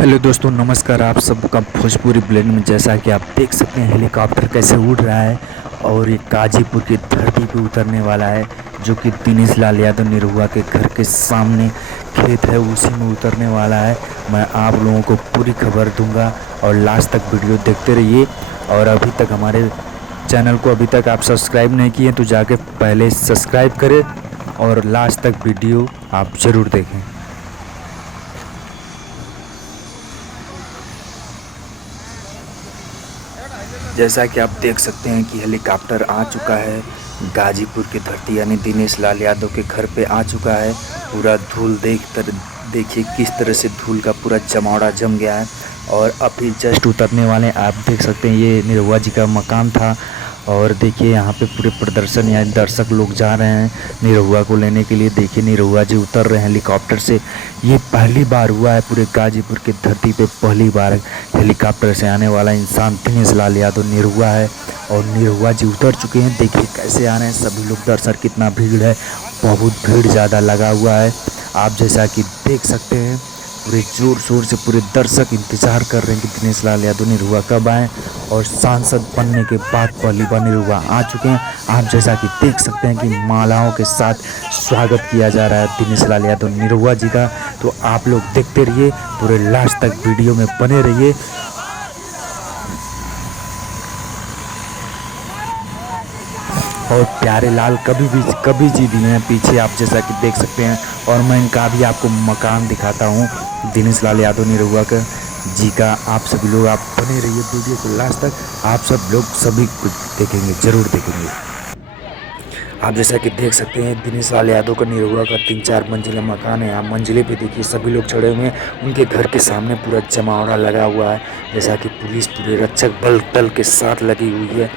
Hello दोस्तों, नमस्कार। आप सबका भोजपुरी ब्लेंड में जैसा कि आप देख सकते हैं हेलीकॉप्टर कैसे उड़ रहा है और ये गाजीपुर की धरती पे उतरने वाला है, जो कि दिनेश लाल यादव निरहुआ के घर के सामने खेत है, उसी में उतरने वाला है। मैं आप लोगों को पूरी खबर दूंगा और लास्ट तक वीडियो देखते रहिए। और अभी तक हमारे चैनल को अभी तक आप सब्सक्राइब नहीं किए तो जाके पहले सब्सक्राइब करें और लास्ट तक वीडियो आप ज़रूर देखें। जैसा कि आप देख सकते हैं कि हेलीकॉप्टर आ चुका है, गाजीपुर की धरती यानी दिनेश लाल यादव के घर पे आ चुका है। पूरा धूल देखिए किस तरह से धूल का पूरा जमावड़ा जम गया है और अभी जस्ट उतरने वाले हैं। आप देख सकते हैं ये निरहुआ जी का मकान था और देखिए यहाँ पे पूरे प्रदर्शन या दर्शक लोग जा रहे हैं निरहुआ को लेने के लिए। देखिए निरहुआ जी उतर रहे हैं हेलीकॉप्टर से। ये पहली बार हुआ है पूरे गाजीपुर की धरती पे, पहली बार हेलीकॉप्टर से आने वाला इंसान दिनेश लाल यादव निरहुआ है और निरहुआ जी उतर चुके हैं। देखिए कैसे आ रहे हैं सभी लोग, दर्शक कितना भीड़ है, बहुत भीड़ ज़्यादा लगा हुआ है। आप जैसा कि देख सकते हैं पूरे ज़ोर शोर से पूरे दर्शक इंतज़ार कर रहे हैं कि दिनेश लाल यादव निरहुआ कब आएँ और सांसद बनने के बाद पहली बार निरहुआ आ चुके हैं। आप जैसा कि देख सकते हैं कि मालाओं के साथ स्वागत किया जा रहा है दिनेश लाल यादव निरहुआ जी का। तो आप लोग देखते रहिए, पूरे लास्ट तक वीडियो में बने रहिए। और प्यारे लाल कभी जी भी हैं पीछे, आप जैसा कि देख सकते हैं। और मैं इनका भी आपको मकान दिखाता हूँ दिनेश लाल यादव निरहुआ का जी का। आप सभी लोग आप बने रहिए वीडियो को लास्ट तक, आप सब लोग सभी कुछ देखेंगे, ज़रूर देखेंगे। आप जैसा कि देख सकते हैं दिनेश लाल यादव का निरहुआ का 3-4 मंजिला मकान है। आप मंजिले पे देखिए सभी लोग चढ़े हुए हैं, उनके घर के सामने पूरा जमावड़ा लगा हुआ है, जैसा कि पुलिस पूरे रक्षक बल दल के साथ लगी हुई है।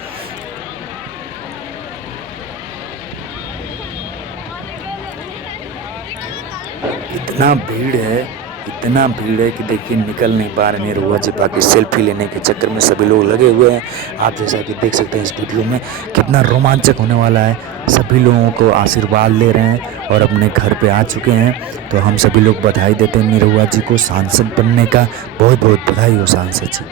इतना भीड़ है, इतना भीड़ है कि देखिए निकल नहीं पा रहे निरहुआ जी, बाकी सेल्फी लेने के चक्कर में सभी लोग लगे हुए हैं। आप जैसा कि देख सकते हैं इस वीडियो में कितना रोमांचक होने वाला है। सभी लोगों को आशीर्वाद ले रहे हैं और अपने घर पे आ चुके हैं। तो हम सभी लोग बधाई देते हैं निरहुआ जी को सांसद बनने का। बहुत बहुत बधाई हो सांसद जी।